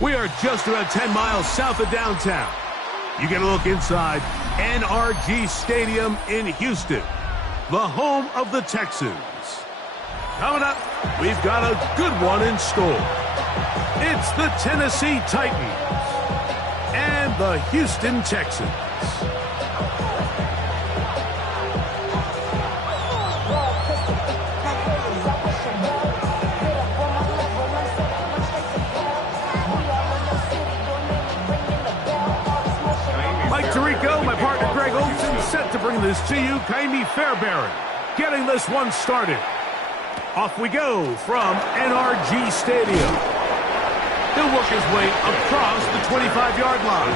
We are just about 10 miles south of downtown. You get a look inside NRG Stadium in Houston, the home of the Texans. Coming up, we've got a good one in store. It's the Tennessee Titans and the Houston Texans. Set to bring this to you, Kaimi Fairbairn, getting this one started. Off we go from NRG Stadium. He'll work his way across the 25-yard line.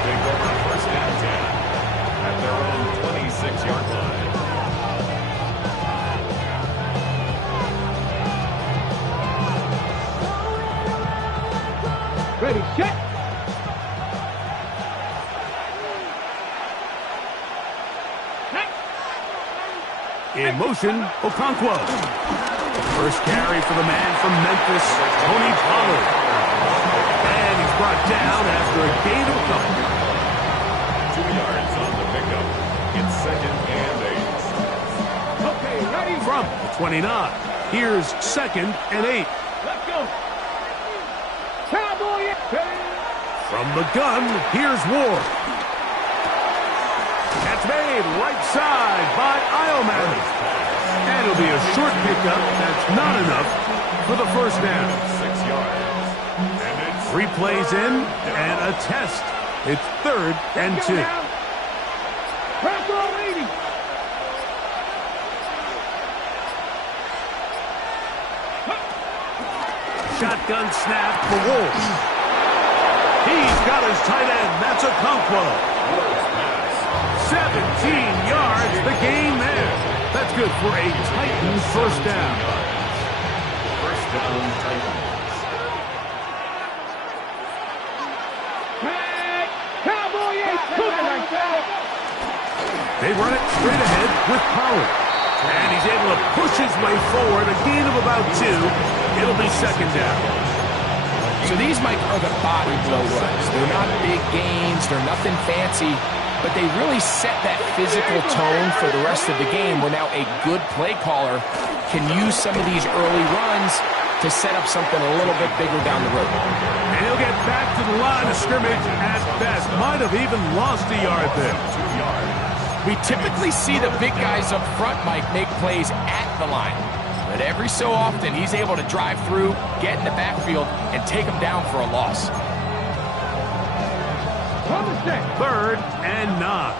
Take over the first down 10 at their own 26-yard line. Ready, set. In motion, Okonkwo. First carry for the man from Memphis, Tony Pollard. And he's brought down after a gain of a couple. 2 yards on the pickup. It's 2nd and 8. Okay, ready. From the 29. Here's 2nd and 8. Let's go. Cowboy. From the gun, here's Ward. That's made right side by Iomami. And it'll be a short pickup. That's not enough for the first down. 6 yards. And it's 3 plays in and a test. It's 3rd and 2. Bronco leading. Shotgun snap for Wolves. He's got his tight end. That's Okonkwo. 17 yards, the gain there. That's good for a Titans first down. First down, Titans. Hey, Cowboy. They run it straight ahead with Pollard. And he's able to push his way forward, a gain of about 2. It'll be 2nd down. So these, Mike, are the body blow runs. They're not big gains. They're nothing fancy. But they really set that physical tone for the rest of the game where now a good play caller can use some of these early runs to set up something a little bit bigger down the road. And he'll get back to the line of scrimmage at best. Might have even lost a yard there. 2 yards. We typically see the big guys up front, Mike, make plays at the line. But every so often, he's able to drive through, get in the backfield, and take them down for a loss. 3rd and 9.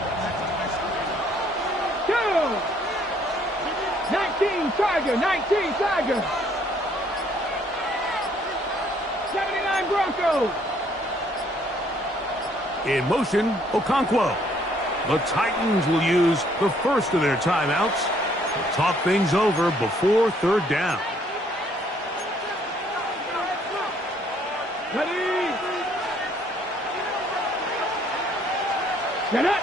19 Tiger, 19 Tiger. 79 Broncos. In motion, Okonkwo. The Titans will use the first of their timeouts to talk things over before 3rd down. Ready. Get up.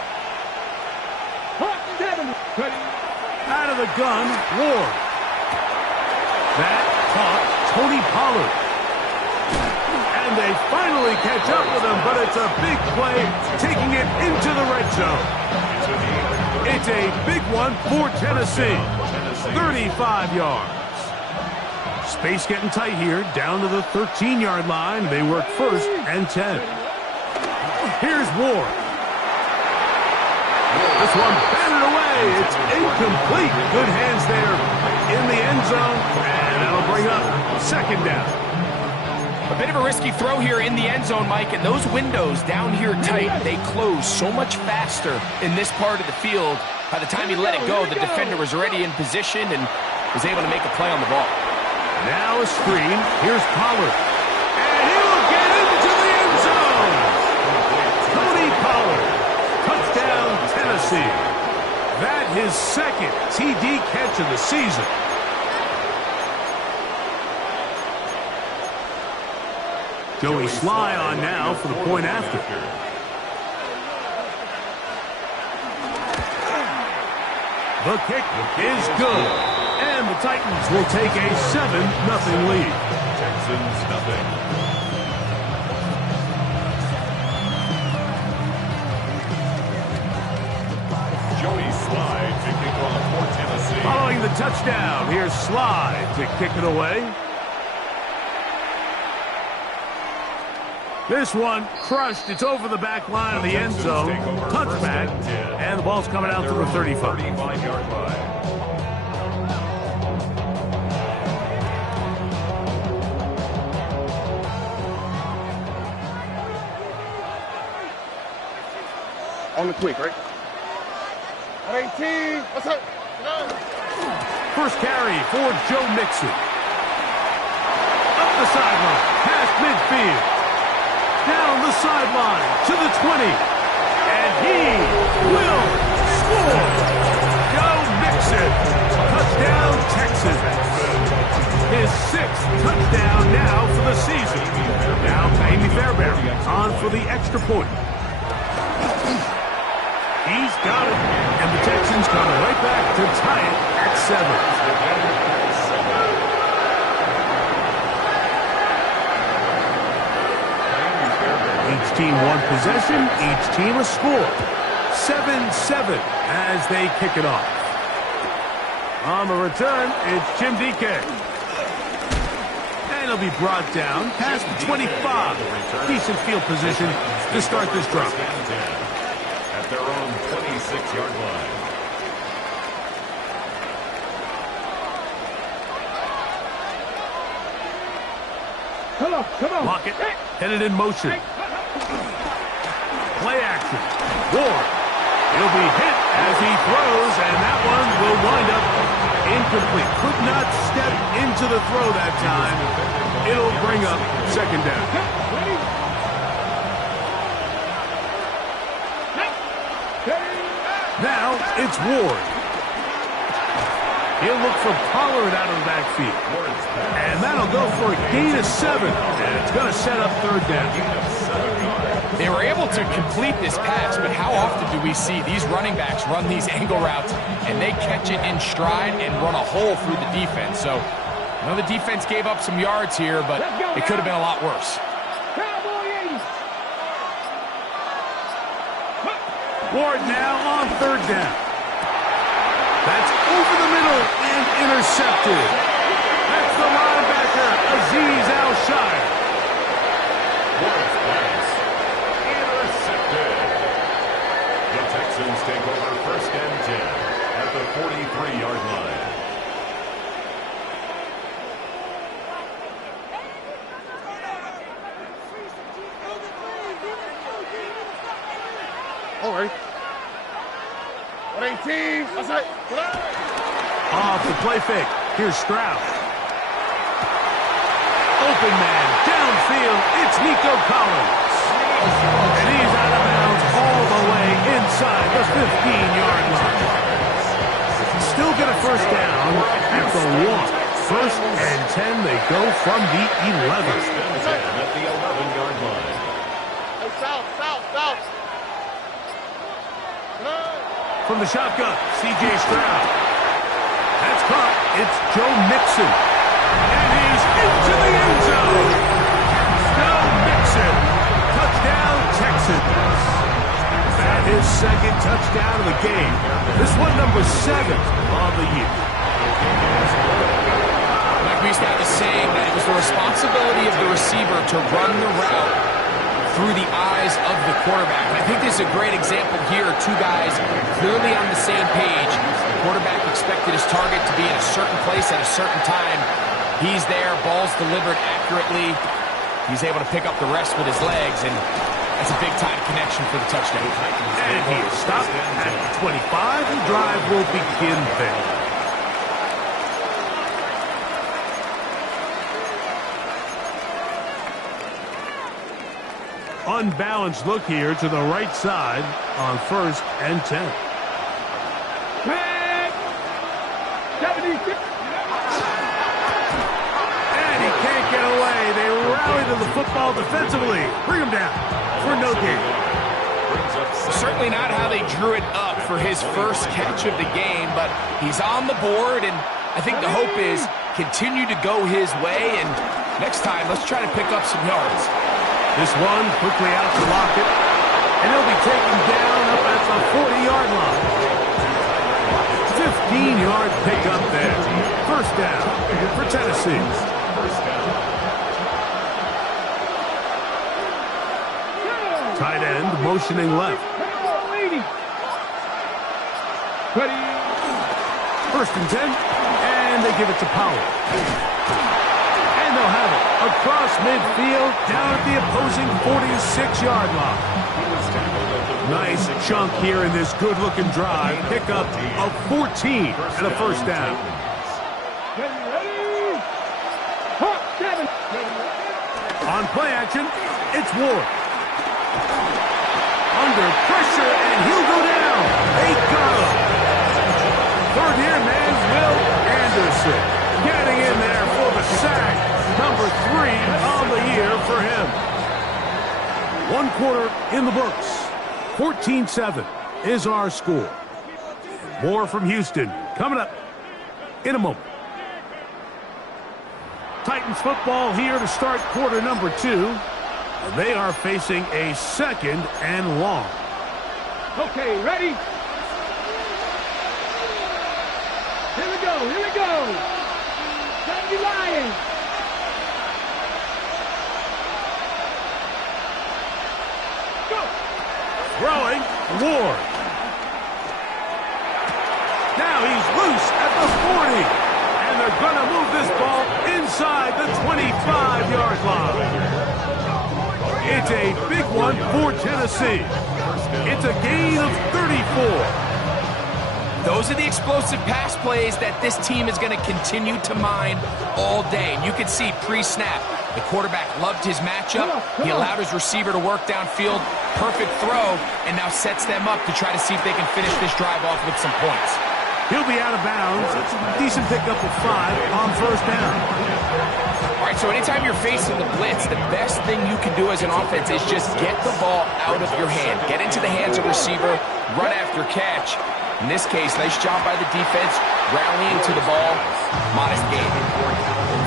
Hot 7. Ready. Out of the gun, Ward. That caught Tony Pollard. And they finally catch up with him, but it's a big play, taking it into the red zone. It's a big one for Tennessee. 35 yards. Space getting tight here, down to the 13-yard line. They work 1st and 10. Here's Ward. This one batted away. It's incomplete. Good hands there in the end zone, and that'll bring up 2nd down. A bit of a risky throw here in the end zone, Mike, and those windows down here tight, they close so much faster in this part of the field. By the time he let it go, the defender was already in position and was able to make a play on the ball. Now a screen. Here's Pollard. And he'll get into the end zone. Tony Pollard. Touchdown, Tennessee. That his 2nd TD catch of the season. Joey Sly on now for the point after. The kick is good. And the Titans will take a 7-0 lead. Texans nothing. Joey Slide to kick off for Tennessee. Following the touchdown, here's Slide to kick it away. This one crushed. It's over the back line of the end zone. Touchback. And the ball's coming out to the 35. 35-yard line. On the quick, right? 18. What's up? First carry for Joe Mixon. Up the sideline. Past midfield. Down the sideline to the 20. And he will score. Joe Mixon. Touchdown, Texans. His 6th touchdown now for the season. Now Amy Fairbairn on for the extra point. He's got it. And the Texans come right back to tie it at 7. Each team one possession, each team a score. 7-7 as they kick it off. On the return, it's Jim DK. And he'll be brought down past the 25. Decent field position to start this drive. At their own 26-yard line. Come on. Lockett headed in motion. Play action. Ward. He'll be hit as he throws, and that one will wind up incomplete. Could not step into the throw that time. It'll bring up second down. Now it's Ward. He'll look for Pollard out of the backfield. And that'll go for a gain of 7. And it's going to set up third down. They were able to complete this pass, but how often do we see these running backs run these angle routes and they catch it in stride and run a hole through the defense? So, I know the defense gave up some yards here, but it could have been a lot worse. Ward now on third down. That's over the middle and intercepted. That's the linebacker, Azeez Al-Shire. Ward's pass intercepted. The Texans take over 1st and 10 at the 43-yard line. All right. 118. What's that? Off the play fake. Here's Stroud. Open man. Downfield. It's Nico Collins. And he's out of bounds all the way inside the 15-yard line. Still get a first down at the 1. 1st and 10. They go from the 11. 1st and 10 at the 11-yard line. Hey, south. From the shotgun, C.J. Stroud. That's caught. It's Joe Mixon. And he's into the end zone. Joe Mixon. Touchdown, Texans. That is 2nd touchdown of the game. This one number 7 on the year. Like we used to have a saying that it was the responsibility of the receiver to run the route through the eyes of the quarterback. And I think this is a great example here. 2 guys clearly on the same page. The quarterback expected his target to be in a certain place at a certain time. He's there, ball's delivered accurately. He's able to pick up the rest with his legs, and that's a big-time connection for the touchdown. And he is stopped at 25. The drive will begin there. Unbalanced look here to the right side on 1st and 10. And he can't get away. They rally to the football defensively. Bring him down for no gain. Certainly not how they drew it up for his first catch of the game, but he's on the board, and I think the hope is continue to go his way, and next time, let's try to pick up some yards. This one quickly out to Lockett, and he'll be taken down up at the 40-yard line. 15-yard pickup there. First down for Tennessee. Tight end motioning left. First and 10, and they give it to Powell. And they'll have it across midfield, down at the opposing 46-yard line. Nice chunk here in this good-looking drive. Pickup of 14 and a first down. On play action, it's Ward. Under pressure, and he'll go down. They got him. Third-year man, Will Anderson, getting in there for the sack. Number 3 on the year for him. 1 quarter in the books. 14-7 is our score. More from Houston coming up in a moment. Titans football here to start quarter number 2. They are facing a second and long. Okay, ready? Here we go, here we go. Time to Lions. Go. Throwing, Ward. Now he's loose at the 40. And they're going to move this ball inside the 25-yard line. It's a big one for Tennessee. It's a gain of 34. Those are the explosive pass plays that this team is going to continue to mine all day. And you can see pre-snap, the quarterback loved his matchup. He allowed his receiver to work downfield. Perfect throw, and now sets them up to try to see if they can finish this drive off with some points. He'll be out of bounds. Decent pickup of 5 on first down. All right, so anytime you're facing the blitz, the best thing you can do as an offense is just get the ball out of your hand. Get into the hands of receiver, run after catch. In this case, nice job by the defense, rallying to the ball. Modest gain.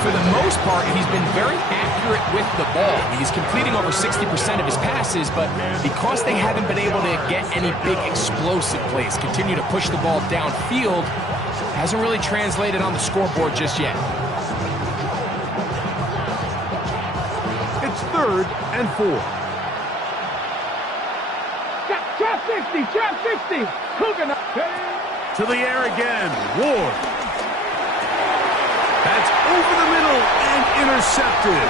For the most part, he's been very accurate with the ball. He's completing over 60% of his passes, but because they haven't been able to get any big explosive plays, continue to push the ball downfield, hasn't really translated on the scoreboard just yet. It's 3rd and 4. Trap 60, trap 60. Cougar. To the air again, Ward. That's over the middle and intercepted.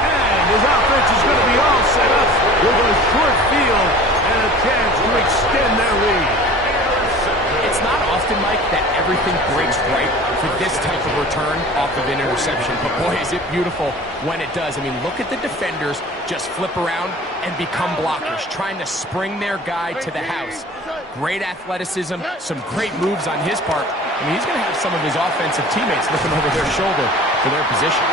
And his offense is going to be all set up with a short field and a chance to extend their lead. It's not often, Mike, that everything breaks right for this type of return off of an interception. But boy, is it beautiful when it does. I mean, look at the defenders just flip around and become blockers, trying to spring their guy to the house. Great athleticism, some great moves on his part. I mean, he's going to have some of his offensive teammates looking over their shoulder for their position.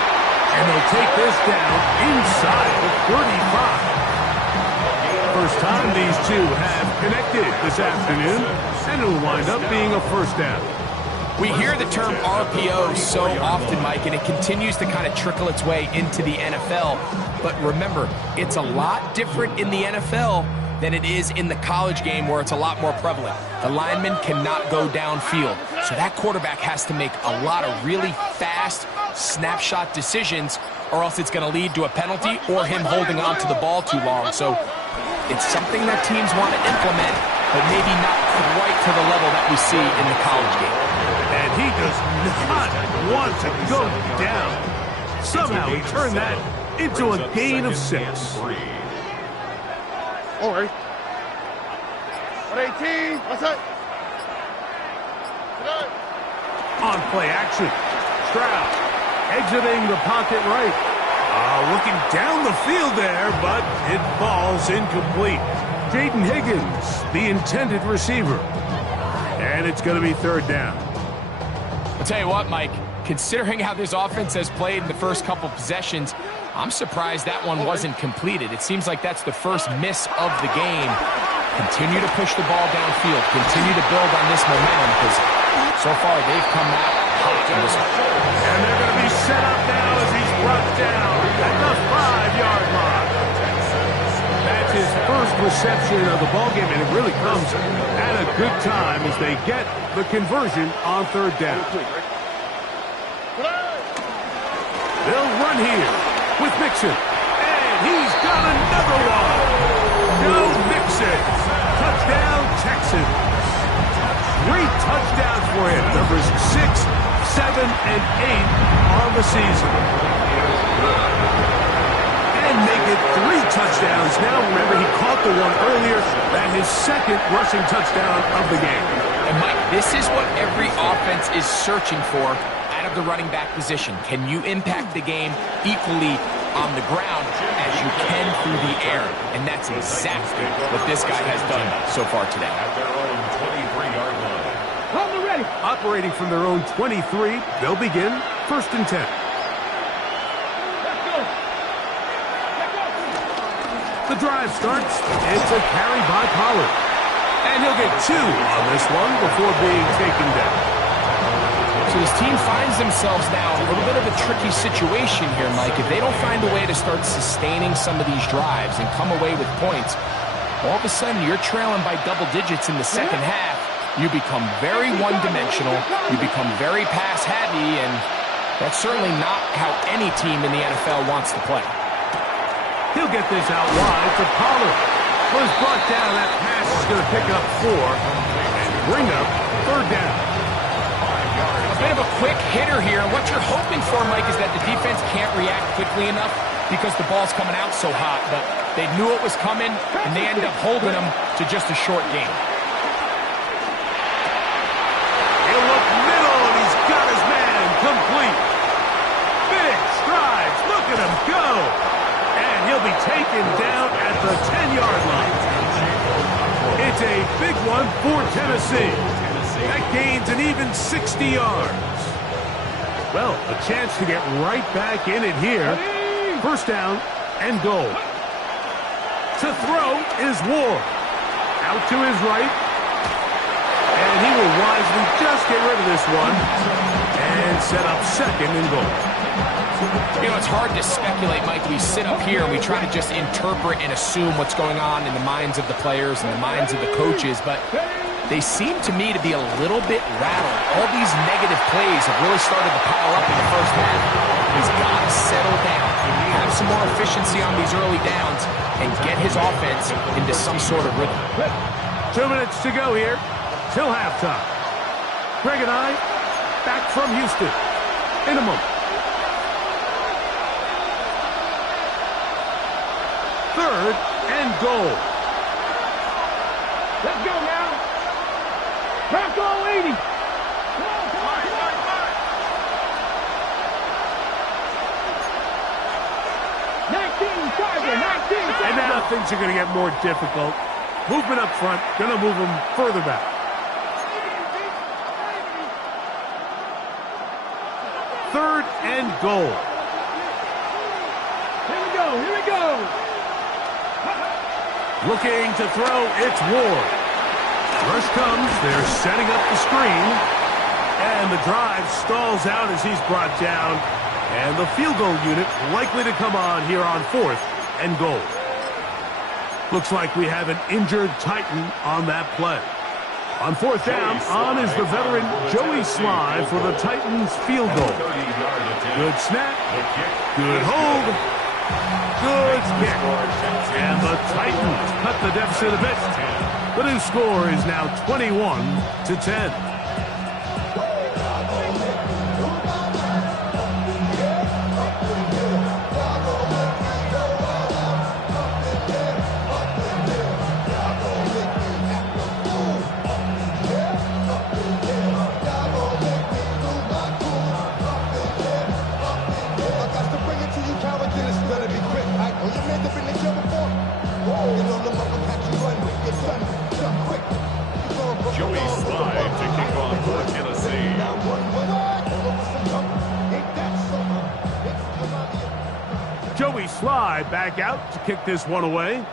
And they'll take this down inside the 35. First time these two have connected this afternoon, and it'll wind up being a first down. We hear the term RPO so often, Mike, and it continues to kind of trickle its way into the NFL. But remember, it's a lot different in the NFL than it is in the college game where it's a lot more prevalent. The lineman cannot go downfield, so that quarterback has to make a lot of really fast snapshot decisions, or else it's going to lead to a penalty or him holding on to the ball too long. So it's something that teams want to implement, but maybe not quite to the level that we see in the college game. And he does not want to go down. Somehow he turned that into a gain of 6. All right. 118. What's up? On play action, Stroud exiting the pocket right. Looking down the field there, but it falls incomplete. Jaden Higgins, the intended receiver. And it's going to be 3rd down. I'll tell you what, Mike, considering how this offense has played in the first couple possessions, I'm surprised that one wasn't completed. It seems like that's the first miss of the game. Continue to push the ball downfield. Continue to build on this momentum because so far they've come out hot in this one. And they're going to be set up now as he's brought down at the 5-yard line. That's his first reception of the ballgame, and it really comes at a good time as they get the conversion on third down. They'll run here with Mixon, and he's got another one. Go Mixon. Touchdown, Texans. 3 touchdowns for him. Numbers 6, 7, and 8 on the season. And make it 3 touchdowns now. Remember, he caught the one earlier. That his second rushing touchdown of the game. And Mike, this is what every offense is searching for out of the running back position. Can you impact the game equally on the ground as you can through the air? And that's exactly what this guy has done so far today. At their own 23-yard line. Hold it ready. Operating from their own 23, they'll begin 1st and 10. Let's go. Let's go. The drive starts. It's a carry by Pollard. And he'll get 2 on this one before being taken down. So this team finds themselves now in a little bit of a tricky situation here, Mike. If they don't find a way to start sustaining some of these drives and come away with points, all of a sudden you're trailing by double digits in the second half. You become very one-dimensional. You become very pass-heavy, and that's certainly not how any team in the NFL wants to play. He'll get this out wide to Pollard. Was brought down. That pass is going to pick up 4 and bring up 3rd down. A bit of a quick hitter here. What you're hoping for, Mike, is that the defense can't react quickly enough because the ball's coming out so hot. But they knew it was coming, and they end up holding them to just a short game. He'll look middle, and he's got his man complete. Big strides. Look at him go. And he'll be taken down at the 10-yard line. It's a big one for Tennessee. That gains an even 60 yards. Well, a chance to get right back in it here. 1st down and goal. To throw is Ward. Out to his right. And he will wisely just get rid of this one and set up 2nd and goal. You know, it's hard to speculate, Mike. We sit up here and we try to just interpret and assume what's going on in the minds of the players and the minds of the coaches, but they seem to me to be a little bit rattled. All these negative plays have really started to pile up in the first half. He's got to settle down, have some more efficiency on these early downs, and get his offense into some sort of rhythm. 2 minutes to go here till halftime. Greg and I back from Houston in a moment. 3rd and goal. Let's go now. Bronco 80. 19. And now things are going to get more difficult. Movement up front, going to move them further back. 3rd and goal. Here we go. Here we go. Looking to throw, it's Ward. Rush comes, they're setting up the screen. And the drive stalls out as he's brought down. And the field goal unit likely to come on here on 4th and goal. Looks like we have an injured Titan on that play. On 4th down, on is the veteran Joey Sly for the Titans field goal. Good snap, good hold, good kick. And the Titans cut the deficit a bit. The new score is now 21-10. Joey Slide to kick off for Tennessee. Joey Sly back out to kick this one away.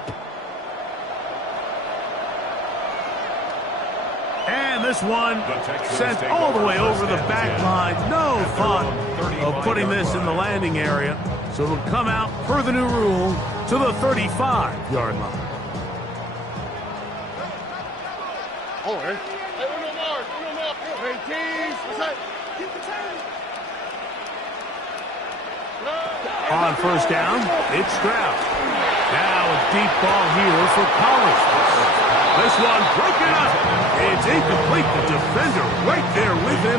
And this one sent all the way over the back line. No thought of putting this in the landing area. So it'll come out per the new rule to the 35-yard line. Oh, hey. Hey, uno more. 18. What's that? Keep the time. On first down, it's Stroud. Now a deep ball here for Collins. This one broken up. It's incomplete. The defender right there with him.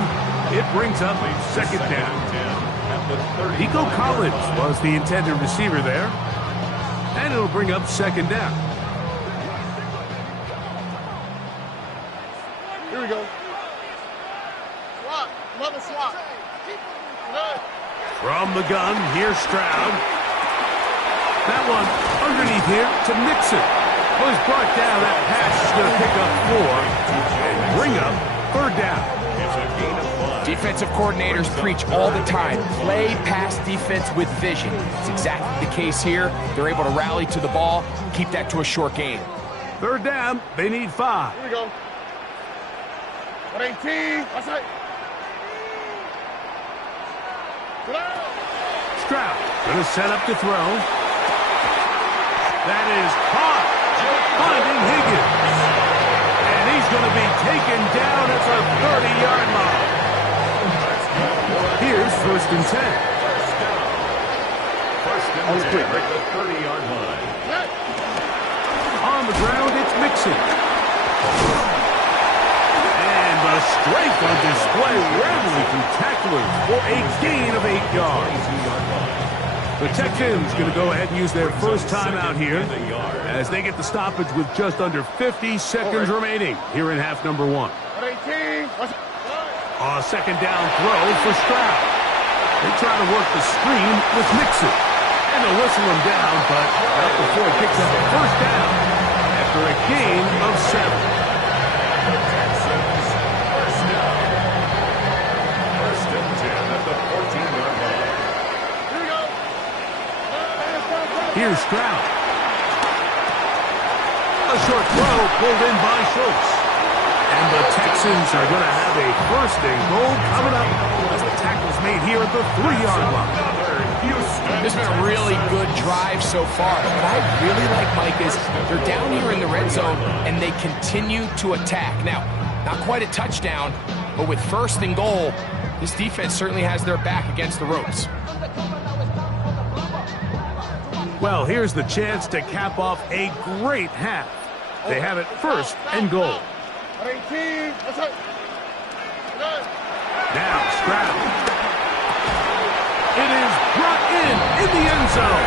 It brings up second down. Nico Collins was the intended receiver there. And it'll bring up second down. Here we go. Swap. Another swap. Good. From the gun, here's Stroud. That one underneath here to Mixon. Was brought down. That pass is going to pick up 4 and bring up third down. Defensive coordinators preach all the time, play pass defense with vision. It's exactly the case here. They're able to rally to the ball, keep that to a short game. Third down, they need 5. Here we go. 18. What's that? Stroud going to set up to throw. That is caught. Finding Higgins. And he's going to be taken down at the 30-yard line. Here's first and 10. First and 10 at the 30-yard line. On the ground, it's Mixon. And the strength on display, rambling through tacklers for a gain of 8 yards. The Texans going to go ahead and use their first timeout here as they get the stoppage with just under 50 seconds remaining here in half number 1. 18. A second down throw for Stroud. They try to work the screen with Mixon. And they'll whistle him down, but not before he picks up a first down after a gain of 7. The Texans first down. First and 10 at the 14-yard line. Here we go. Here's Stroud. A short throw pulled in by Schultz. And the Texans are going to have a first and goal coming up as the tackle's made here at the 3-yard line. This has been a really good drive so far. What I really like, Mike, is they're down here in the red zone, and they continue to attack. Now, not quite a touchdown, but with first and goal, this defense certainly has their back against the ropes. Well, here's the chance to cap off a great half. They have it first and goal. 18. What's that? Now Stroud. It is brought in the end zone.